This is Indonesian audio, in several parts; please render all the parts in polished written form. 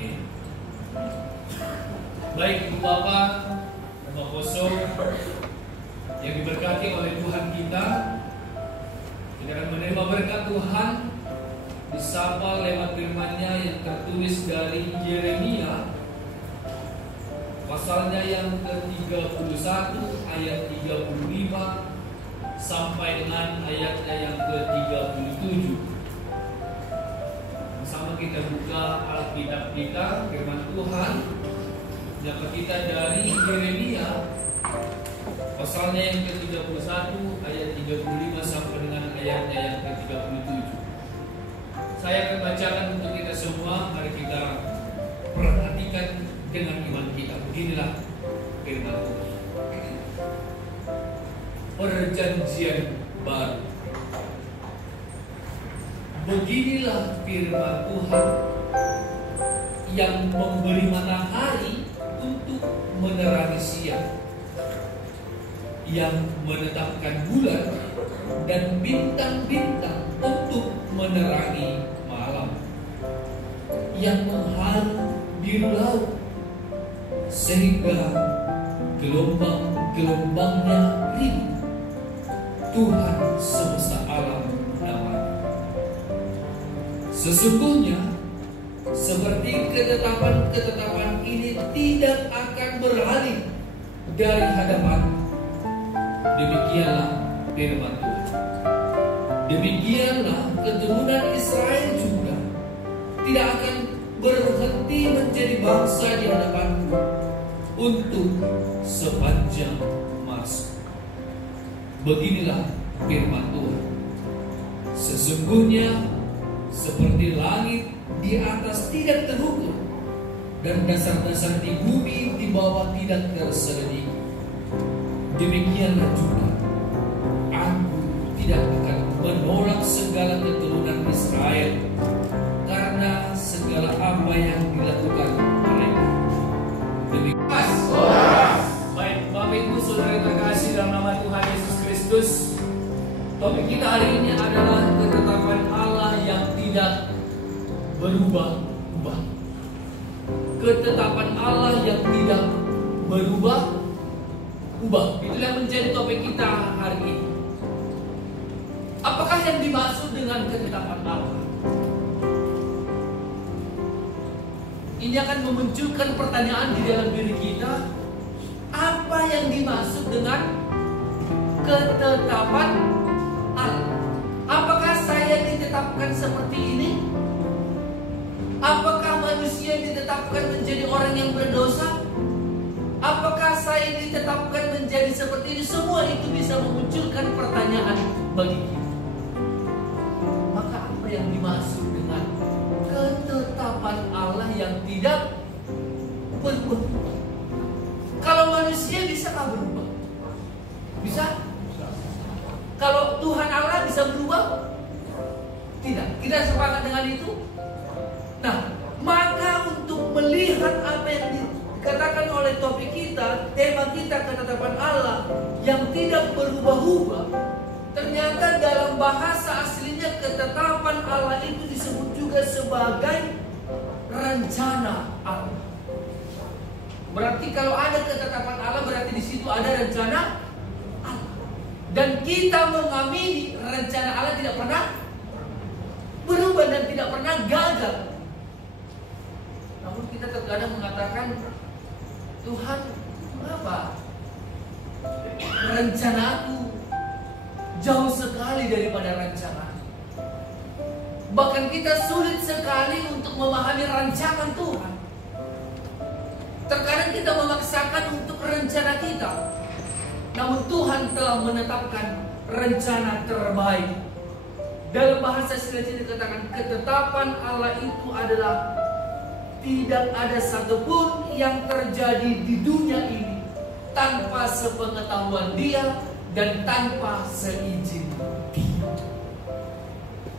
Amin. Baik Ibu Bapak, Bapak Poso yang diberkati oleh Tuhan kita akan menerima berkat Tuhan, disapa lewat firman-Nya yang tertulis dari Yeremia pasalnya yang ke-31 ayat 35 sampai dengan ayatnya yang ke-37. Bersama kita buka Alkitab kita, firman Tuhan dapat kita dari Yeremia pasalnya yang ke-31 ayat 35 sampai dengan ayatnya yang ke-37. Saya akan bacakan untuk kita semua, mari kita perhatikan dengan iman kita. Beginilah firman Tuhan. Perjanjian baru. Beginilah firman Tuhan yang memberi matahari untuk menerangi siang, yang menetapkan bulan dan bintang-bintang untuk menerangi malam, yang menghalau biru laut sehingga gelombang-gelombangnya ribu. Tuhan semesta alam namanya. Sesungguhnya seperti ketetapan-ketetapan ini tidak akan beralih dari hadapan. Demikianlah firman Tuhan. Demikianlah keturunan Israel juga tidak akan berhenti menjadi bangsa di hadapanku untuk sepanjang masa. Beginilah firman Tuhan. Sesungguhnya seperti langit di atas tidak terukur dan dasar-dasar di bumi di bawah tidak terselidiki, demikianlah juga aku tidak akan menolak segala keturunan Israel karena segala apa yang dilakukan mereka. Demikian. Baik, Bapak Ibu Saudara terkasih dalam nama Tuhan Yesus Kristus, topik kita hari ini adalah ketetapan Allah yang tidak berubah-ubah. Ketetapan Allah yang tidak berubah-ubah. Itulah menjadi topik kita hari ini. Apakah yang dimaksud dengan ketetapan Allah? Ini akan memunculkan pertanyaan di dalam diri kita. Apa yang dimaksud dengan ketetapan Allah? Apakah saya ditetapkan seperti ini? Apakah manusia ditetapkan menjadi orang yang berdosa? Apakah saya ditetapkan menjadi seperti ini? Semua itu bisa memunculkan pertanyaan bagi kita. Maka apa yang dimaksud dengan ketetapan Allah yang tidak berubah? Kalau manusia bisakah berubah? Bisa? Kalau Tuhan Allah bisa berubah? Tidak. Kita sepakat dengan itu? Nah, maka untuk melihat apa yang dikatakan oleh topik kita, tema kita ketetapan Allah yang tidak berubah-ubah, ternyata dalam bahasa aslinya ketetapan Allah itu disebut juga sebagai rencana Allah. Berarti kalau ada ketetapan Allah, berarti di situ ada rencana Allah. Dan kita mengamini rencana Allah tidak pernah berubah dan tidak pernah gagal. Namun kita terkadang mengatakan, Tuhan, mengapa rencanaku jauh sekali daripada rencana? Bahkan kita sulit sekali untuk memahami rancangan Tuhan. Terkadang kita memaksakan untuk rencana kita, namun Tuhan telah menetapkan rencana terbaik. Dalam bahasa Indonesia dikatakan ketetapan Allah itu adalah tidak ada satupun yang terjadi di dunia ini tanpa sepengetahuan Dia dan tanpa seizin Dia.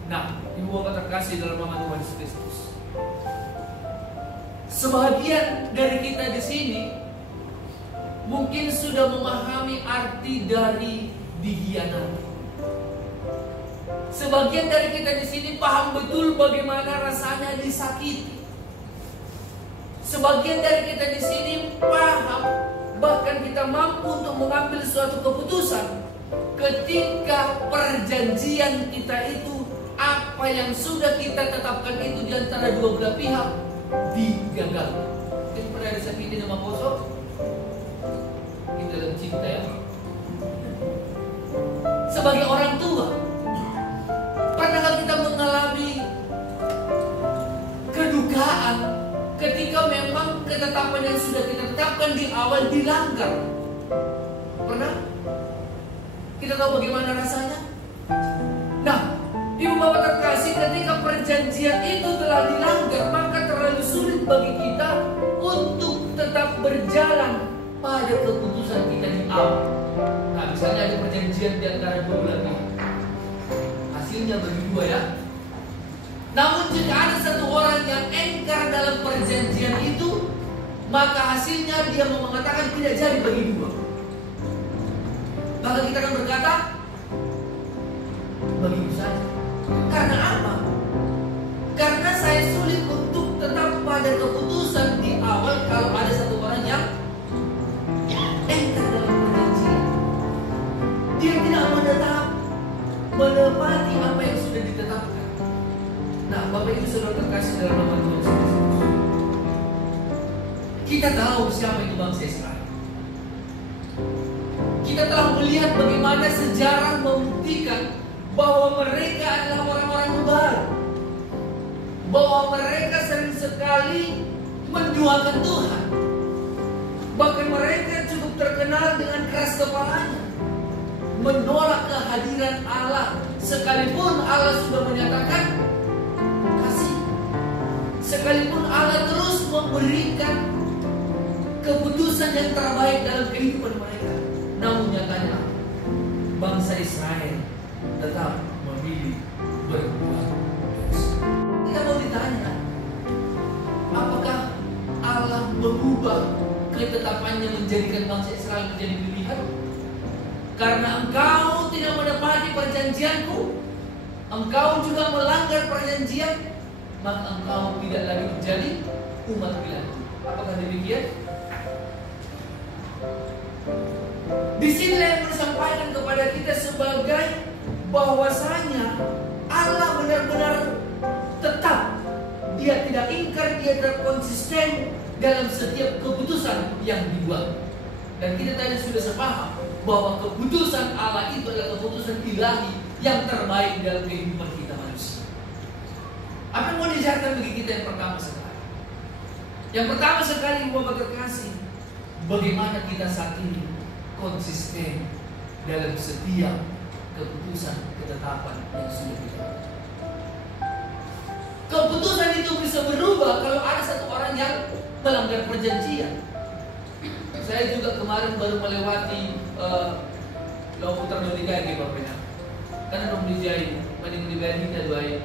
Nah, Ibu Bapak terkasih dalam nama Tuhan Yesus Kristus, sebagian dari kita di sini mungkin sudah memahami arti dari dikhianati. Sebagian dari kita di sini paham betul bagaimana rasanya disakiti. Sebagian dari kita di sini paham, bahkan kita mampu untuk mengambil suatu keputusan ketika perjanjian kita itu, apa yang sudah kita tetapkan itu di antara dua belah pihak digagalkan. Kita pernah disakiti sama kosong, kita dalam cinta ya. Sebagai orang tua, pernahkah kita mengalami kedukaan ketika memang ketetapan yang sudah kita tetapkan di awal dilanggar? Pernah? Kita tahu bagaimana rasanya? Nah, Ibu Bapak terkasih, ketika perjanjian itu telah dilanggar, maka terlalu sulit bagi kita untuk tetap berjalan pada keputusan kita di awal. Nah, misalnya ada perjanjian di antara dua belah pihak, hasilnya bagi dua ya. Namun jika ada satu orang yang engkar dalam perjanjian itu, maka hasilnya dia mengatakan tidak jadi bagi dua. Maka kita akan berkata, bagiku saja. Karena apa? Karena saya sulit untuk tetap pada keputusan di awal kalau ada satu orang yang engkar dalam perjanjian. Dia tidak menepati apa yang sudah ditetapkan. Nah, Bapak Ibu Saudara terkasih dalam nama Tuhan Yesus Kristus, kita tahu siapa itu bangsa Israel. Kita telah melihat bagaimana sejarah membuktikan bahwa mereka adalah orang-orang baru, bahwa mereka sering sekali menduakan Tuhan. Bahkan mereka cukup terkenal dengan keras kepalanya, menolak kehadiran Allah, sekalipun Allah sudah menyatakan kasih, sekalipun Allah terus memberikan keputusan yang terbaik dalam kehidupan mereka. Namun nyatanya bangsa Israel tetap memilih berbuat dosa. Kita mau ditanya, apakah Allah mengubah ketetapannya menjadikan bangsa Israel menjadi pilihan? Karena engkau tidak menepati perjanjianku, engkau juga melanggar perjanjian, maka engkau tidak lagi menjadi umat pilihanku. Apakah demikian? Di sini yang disampaikan kepada kita sebagai bahwasanya Allah benar-benar tetap, dia tidak ingkar, dia tetap konsisten dalam setiap keputusan yang dibuat. Dan kita tadi sudah sepaham bahwa keputusan Allah itu adalah keputusan ilahi yang terbaik dalam kehidupan kita manusia. Apa yang mau diajarkan bagi kita yang pertama sekali? Yang pertama sekali, Bapak terkasih, bagaimana kita saat ini konsisten dalam setiap keputusan ketetapan yang sudah kita. Keputusan itu bisa berubah kalau ada satu orang yang melanggar perjanjian. Saya juga kemarin baru melewati Lauputar Dodika gitu bapaknya. Karena belum dijahit, mending dibayar kita doain.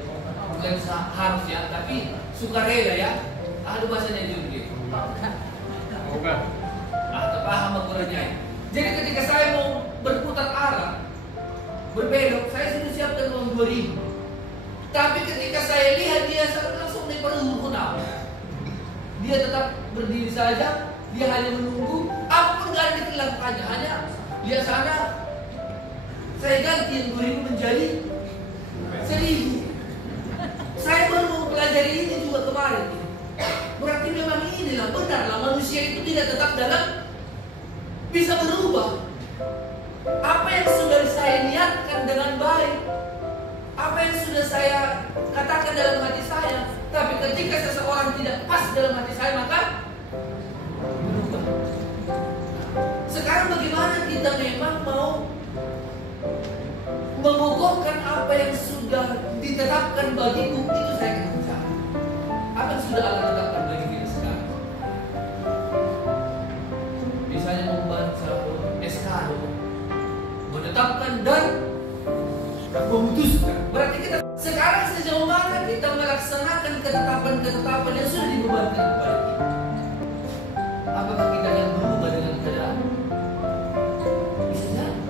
Bukan harus ya, tapi sukarela ya. Ada bahasanya itu begitu. Bukan. Terpaham akuratnya. Jadi ketika saya mau berputar arah, berbelok, saya sudah siapkan uang 2.000. Tapi ketika saya lihat dia, saya langsung naik pada huruf. Dia tetap berdiri saja, dia hanya menunggu. Apapun gak ada dilakukannya, hanya lihat sana. Saya ganti yang 2.000 menjadi 1.000. Saya baru mempelajari ini juga kemarin. Berarti memang inilah benarlah manusia itu tidak tetap dalam, bisa berubah. Apa yang sudah saya niatkan dengan baik, apa yang sudah saya katakan dalam hati saya, tapi ketika seseorang tidak pas dalam hati saya, maka berubah. Sekarang bagaimana kita memang mau mengukuhkan apa yang sudah ditetapkan bagiku, itu saya akan bicara. Apa yang sudah Allah tetapkan bagi kita sekarang? Misalnya membaca SK, menetapkan dan memutuskan. Berarti kita sekarang sejauh mana kita melaksanakan ketetapan-ketetapan yang sudah dibebankan kepada kita? Apakah kita yang berubah dengan keadaan? Bisa jadi.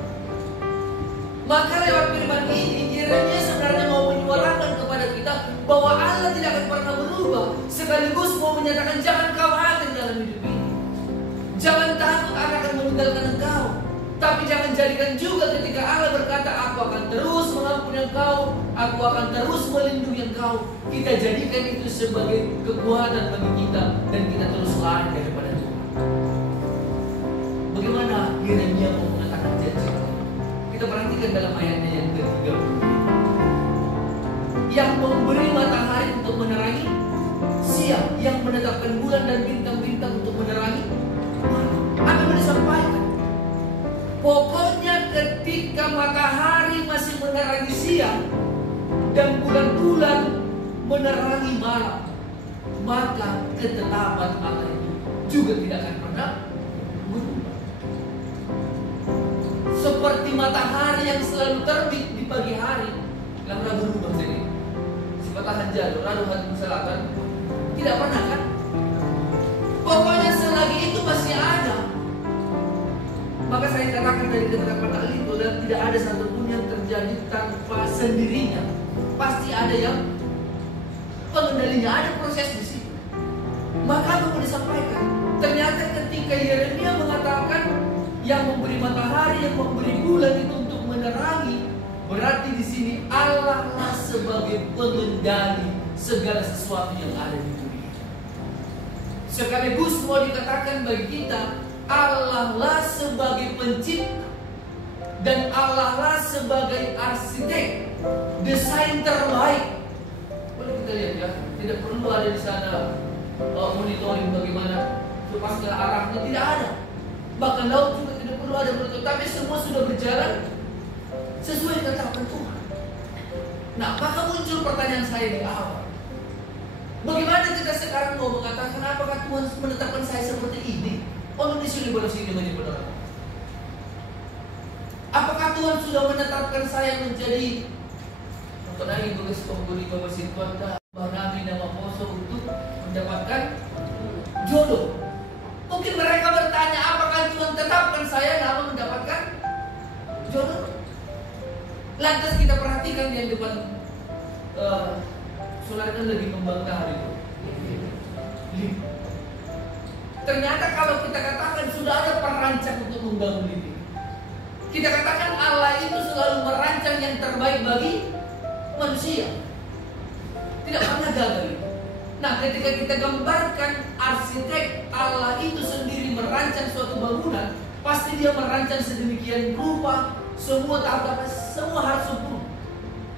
Maka lewat firman ini, Yeremia sebenarnya mau menyuarakan kepada kita bahwa Allah tidak akan pernah berubah, sekaligus mau menyatakan jangan khawatir. meninggalkan engkau. Tapi jangan jadikan juga ketika Allah berkata, aku akan terus mengampuni engkau, aku akan terus melindungi engkau, kita jadikan itu sebagai kekuatan bagi kita dan kita terus lari daripada Tuhan. Bagaimana Yeremia mau mengatakan janji itu? Kita perhatikan dalam ayatnya yang ke-30. Yang memberi matahari untuk menerangi siang, yang menetapkan bulan dan bintang-bintang untuk menerangi malam. Apa yang disampaikan? Pokoknya ketika matahari masih menerangi siang dan bulan-bulan menerangi malam, maka ketetapan Allah itu juga tidak akan pernah berubah. Seperti matahari yang selalu terbit di pagi hari, yang pernah berubah jadi Matahari jalur, lalu hati selatan, tidak pernah kan? Pokoknya selagi itu masih ada. Maka saya katakan dari ketetapan Allah itu, dan tidak ada satupun yang terjadi tanpa sendirinya. Pasti ada yang pengendalinya, ada proses di situ. Maka apa mau disampaikan? Ternyata ketika Yeremia mengatakan yang memberi matahari, yang memberi bulan itu untuk menerangi, berarti di sini Allah lah sebagai pengendali segala sesuatu yang ada di dunia. Sekaligus mau dikatakan bagi kita, Allah lah sebagai pencipta dan Allah lah sebagai arsitek desain terbaik. Boleh kita lihat ya, tidak perlu ada di sana monitoring bagaimana lepaskan arahnya, tidak ada. Bahkan laut juga tidak perlu ada monitoring, tapi semua sudah berjalan sesuai ketetapan Tuhan. Nah, maka muncul pertanyaan saya di awal. Bagaimana kita sekarang mau mengatakan apakah Tuhan menetapkan saya seperti ini? Oh, di sini baru sini menyebut orang. Apakah Tuhan sudah menetapkan saya menjadi lagi tugas pemberi kebesin Tuhan Nabi nama Poso untuk mendapatkan jodoh? Mungkin mereka bertanya, apakah Tuhan tetapkan saya nama mendapatkan jodoh? Lantas kita perhatikan yang depan saudara kan lagi membangga hari itu. Ternyata kalau kita katakan sudah ada perancang untuk membangun ini, kita katakan Allah itu selalu merancang yang terbaik bagi manusia, tidak pernah gagal. Nah, ketika kita gambarkan arsitek Allah itu sendiri merancang suatu bangunan, pasti dia merancang sedemikian rupa, semua tahap-tahap, semua harus sempurna,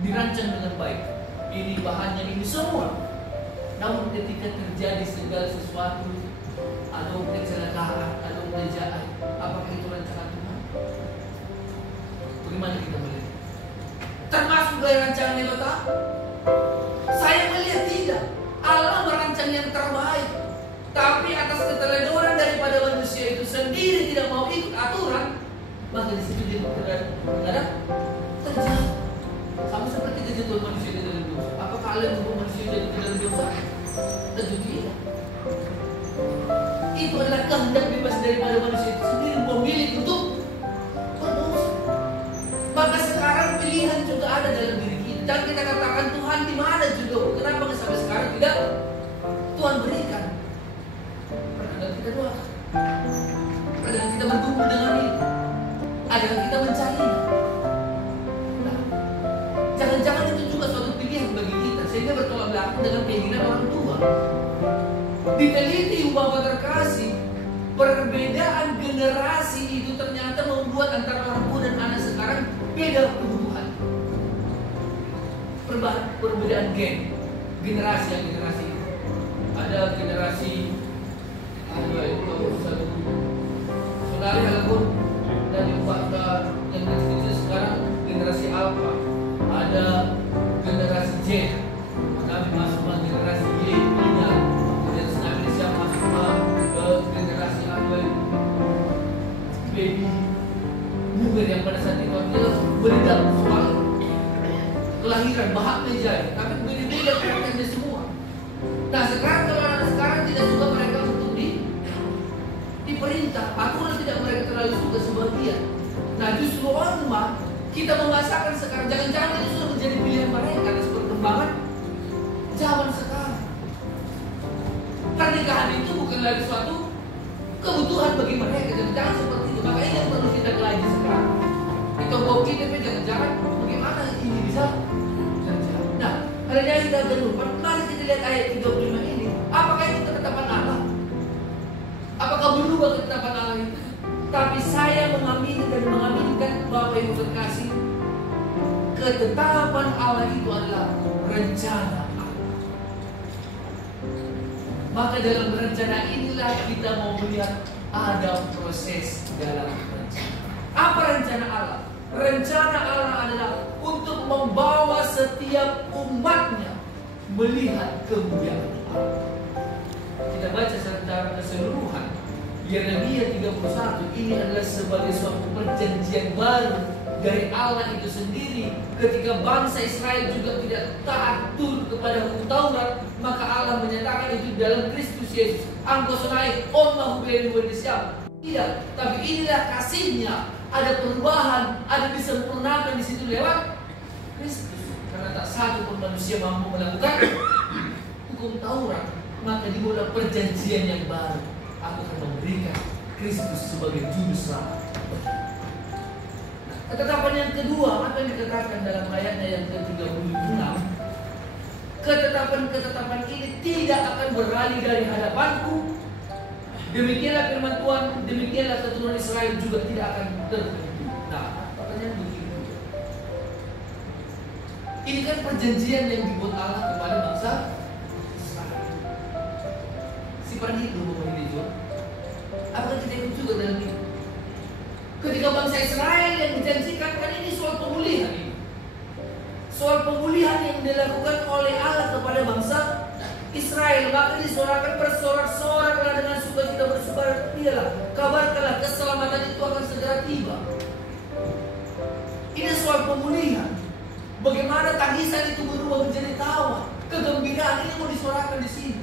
dirancang dengan baik. Ini bahannya, ini semua. Namun ketika terjadi segala sesuatu, atau kecelakaan, atau kejahatan, apakah itu rancangan Tuhan? Bagaimana kita melihat? Termasuk dari rancangan yang betul? Saya melihat tidak. Allah merancang yang terbaik, tapi atas keteledoran daripada manusia itu sendiri tidak mau ikut aturan, maka di situ dia terjadi. Sama seperti kejatuhan manusia di dalam dosa. Apakah Allah membuat manusia jadi di dalam dosa? Tentu tidak. Itu adalah kehendak bebas daripada manusia itu sendiri memilih untuk berdosa. Maka sekarang pilihan juga ada dalam diri kita. Dan kita katakan Tuhan di mana juga? Kenapa sampai sekarang tidak Tuhan berikan? Pernah kita doakan? Pernah kita berkumpul dengan itu? Adakah kita mencarinya? Nah, jangan-jangan itu juga suatu pilihan bagi kita sehingga bertolak belakang dengan keinginan orang tua. Diteliti Bapak terkasih, perbedaan generasi itu ternyata membuat antara orang tua dan anak sekarang beda kebutuhan. Perbedaan generasi yang generasi itu. Ada generasi saudari walaupun dari fakta yang kecil sekarang generasi Alpha, ada generasi Z, kami masuk ke generasi Y, Ina, generasi Indonesia masuk ke generasi baby boomer yang pada saat itu artinya berbeda soal kelahiran, bahak menjadi, tapi beda-beda karakternya semua. Nah sekarang kalau anak sekarang tidak suka mereka untuk diperintah, aturan tidak mereka terlalu suka sebagian. Nah justru orang kita membahasakan sekarang, jangan-jangan itu sudah menjadi pilihan mereka atas perkembangan zaman sekarang. Pernikahan itu bukan lagi suatu kebutuhan bagi mereka. Jangan seperti itu. Maka ini yang perlu kita kaji sekarang. Kita bawa kita, jangan-jangan bagaimana ini bisa terjadi. Nah, hari ini kita berlupa. Mari kita lihat ayat 35 ini. Apakah itu ketetapan Allah? Apakah berubah ketetapan Allah itu? Tapi saya mengamini dan mengaminkan Bapak Ibu terkasih, ketetapan Allah itu adalah rencana Allah. Maka dalam rencana inilah kita mau melihat ada proses dalam rencana. Apa rencana Allah? Rencana Allah adalah untuk membawa setiap umatnya melihat kemuliaan Allah. Kita baca secara keseluruhan Yeremia 31, ini adalah sebagai suatu perjanjian baru dari Allah itu sendiri. Ketika bangsa Israel juga tidak taat tunduk kepada hukum Taurat, maka Allah menyatakan itu dalam Kristus Yesus. Angkosonai onmah huberi wadisiam. Tidak, tapi inilah kasihnya. Ada perubahan, ada disempurnakan di situ lewat Kristus. Karena tak satu pun manusia mampu melakukan hukum Taurat, maka dimulai perjanjian yang baru. Aku akan memberikan Kristus sebagai juru selamat. Nah, ketetapan yang kedua, apa yang dikatakan dalam ayatnya yang ke-36? Ketetapan-ketetapan ini tidak akan beralih dari hadapanku. Demikianlah firman Tuhan, demikianlah keturunan Israel juga tidak akan terhenti. Nah, pertanyaan begini. Ini kan perjanjian yang dibuat Allah kepada bangsa Israel. Simpan itu bahwa ini juga. Apakah kita ikut juga dalam ini? Ketika bangsa Israel yang dijanjikan, kan ini soal pemulihan ini. Soal pemulihan yang dilakukan oleh Allah kepada bangsa Israel. Maka disuarakan bersorak-soraklah dengan sukacita bersukaria, kabarkanlah keselamatan itu akan segera tiba. Ini soal pemulihan. Bagaimana tangisan itu berubah menjadi tawa. Kegembiraan ini mau disuarakan di sini.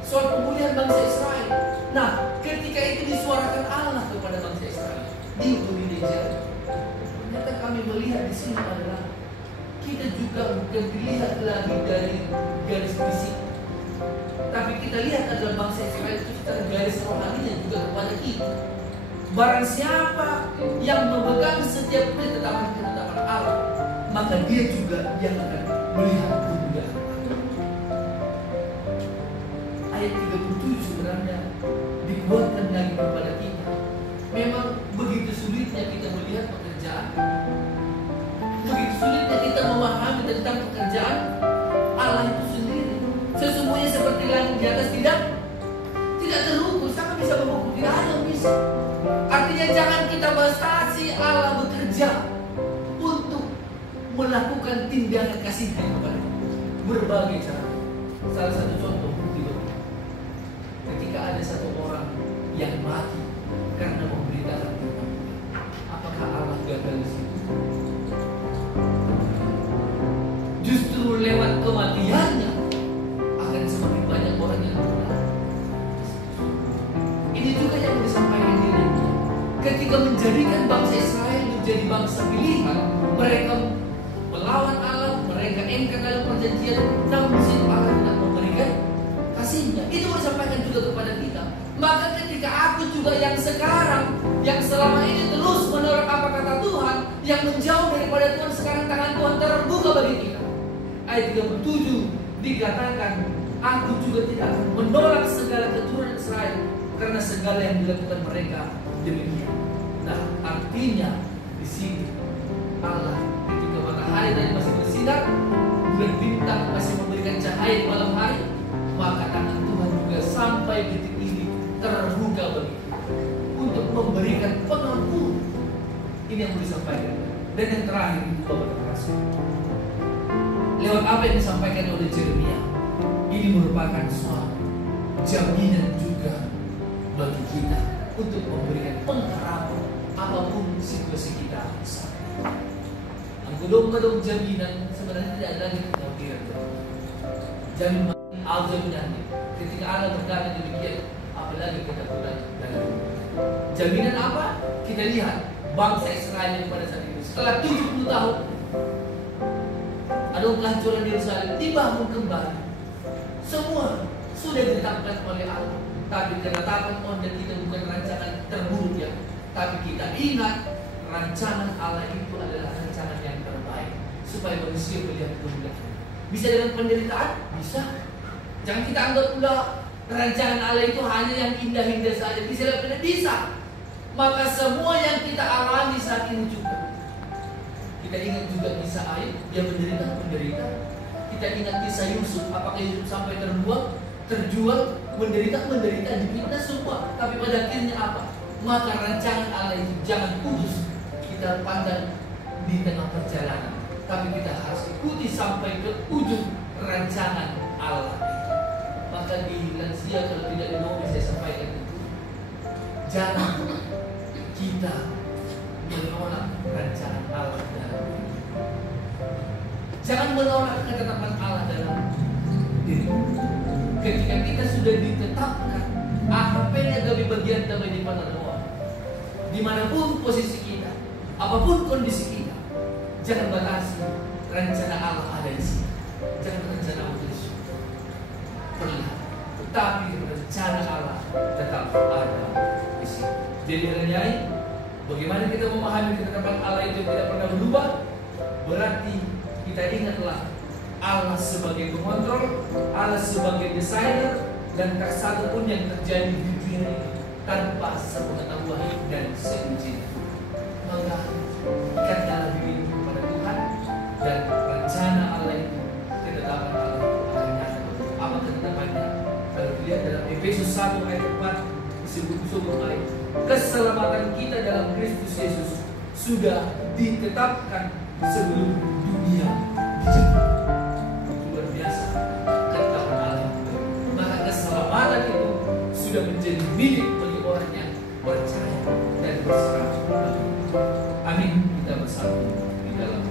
Soal pemulihan bangsa Israel. Nah, ketika itu disuarakan Allah kepada bangsa Israel di Indonesia, ternyata kami melihat di sini adalah kita juga bukan dilihat lagi dari garis fisik, tapi kita lihat adalah bangsa Israel itu secara garis rohaninya juga kepada kita. Barang siapa yang memegang setiap ketetapan-ketetapan Allah, maka dia juga yang akan melihat kemuliaan. Ayat 37 sebenarnya dikuatkan lagi kepada kita. Memang begitu sulitnya kita melihat pekerjaan, begitu sulitnya kita memahami tentang pekerjaan Allah itu sendiri. Sesungguhnya seperti langit di atas tidak terukur, sangat bisa mengukur, tidak ada yang bisa. Artinya jangan kita batasi Allah bekerja untuk melakukan tindakan kasihnya kepada berbagai cara. Salah satu contoh, ketika ada satu orang yang mati karena memberitakan kita, apakah Allah gagal di situ? Justru lewat kematiannya akan semakin banyak orang yang benar. Ini juga yang disampaikan di Yeremia. Ketika menjadikan bangsa Israel menjadi bangsa pilihan, mereka melawan Allah, mereka engkar dalam perjanjian, namun di situ Allah tidak memberikan kasihnya. Itu disampaikan juga kepada kita. Maka ketika aku juga yang sekarang, yang selama ini terus menolak apa kata Tuhan, yang menjauh daripada Tuhan, sekarang tangan Tuhan terbuka bagi kita. Ayat 37 dikatakan, aku juga tidak akan menolak segala keturunan Israel, karena segala yang dilakukan mereka demikian. Nah, artinya di sini Allah ketika matahari tadi masih bersinar, bulan bintang masih memberikan cahaya di malam hari, maka tangan Tuhan juga sampai detik ini terbuka bagi kita untuk memberikan pengampun. Ini yang mau disampaikan. Dan yang terakhir itu Bapak terkasih, lewat apa yang disampaikan oleh Yeremia, ini merupakan suatu jaminan juga bagi kita untuk memberikan pengharapan apapun situasi kita saat ini. Ang gulong-gulong jaminan sebenarnya tidak ada lagi kekhawatiran. Jaminan jaminan ketika Allah berkata demikian, apalagi kita pulang dari jaminan apa? Kita lihat bangsa Israel yang pada saat itu setelah 70 tahun ada kehancuran Yerusalem, dibangun kembali. Semua sudah ditetapkan oleh Allah. Tapi ketetapan onda kita bukan rancangan terburuk ya. Tapi kita ingat rancangan Allah itu adalah rancangan yang terbaik supaya manusia melihat kemuliaan. Bisa dengan penderitaan? Bisa. Jangan kita anggap pula rancangan Allah itu hanya yang indah-indah saja. Bisa. Maka semua yang kita alami saat ini juga. Kita ingat juga kisah Ayub, dia menderita. Kita ingat kisah Yusuf, apakah Yusuf sampai terjual, menderita, dipitnah semua. Tapi pada akhirnya apa? Maka rancangan Allah itu jangan putus kita pandang di tengah perjalanan, tapi kita harus ikuti sampai ke ujung rancangan Allah. Maka di lansia kalau tidak dinomor saya sampaikan itu, jangan kita menolak rancangan Allah dalam diri. Jangan menolak ketetapan Allah dalam diri. Ketika kita sudah ditetapkan, apapun gabi bagian kami di pandangan, dimanapun posisi kita, apapun kondisi kita, jangan batasi rencana Allah ada di sini. Jangan rencana Allah di sini. Perlihat, tetapi rencana Allah tetap ada di sini. Jadi renyai, bagaimana kita memahami ketetapan Allah itu tidak pernah berubah? Berarti kita ingatlah Allah sebagai pengontrol, Allah sebagai desainer, dan tak satu pun yang terjadi di dunia ini tanpa sepengetahuan dan seizin. Maka ikatlah diri kepada Tuhan, dan rencana Allah itu, ketetapan Allah itu akan nyata. Apa ketetapannya? Kalau dilihat dalam Efesus 1 ayat 4 disebut ayat, keselamatan kita dalam Kristus Yesus sudah ditetapkan sebelum dunia dijadikan. Luar biasa ketetapan Allah. Maka keselamatan itu sudah menjadi milik bagi orang yang percaya dan berserah. Amin. Kita bersatu di dalam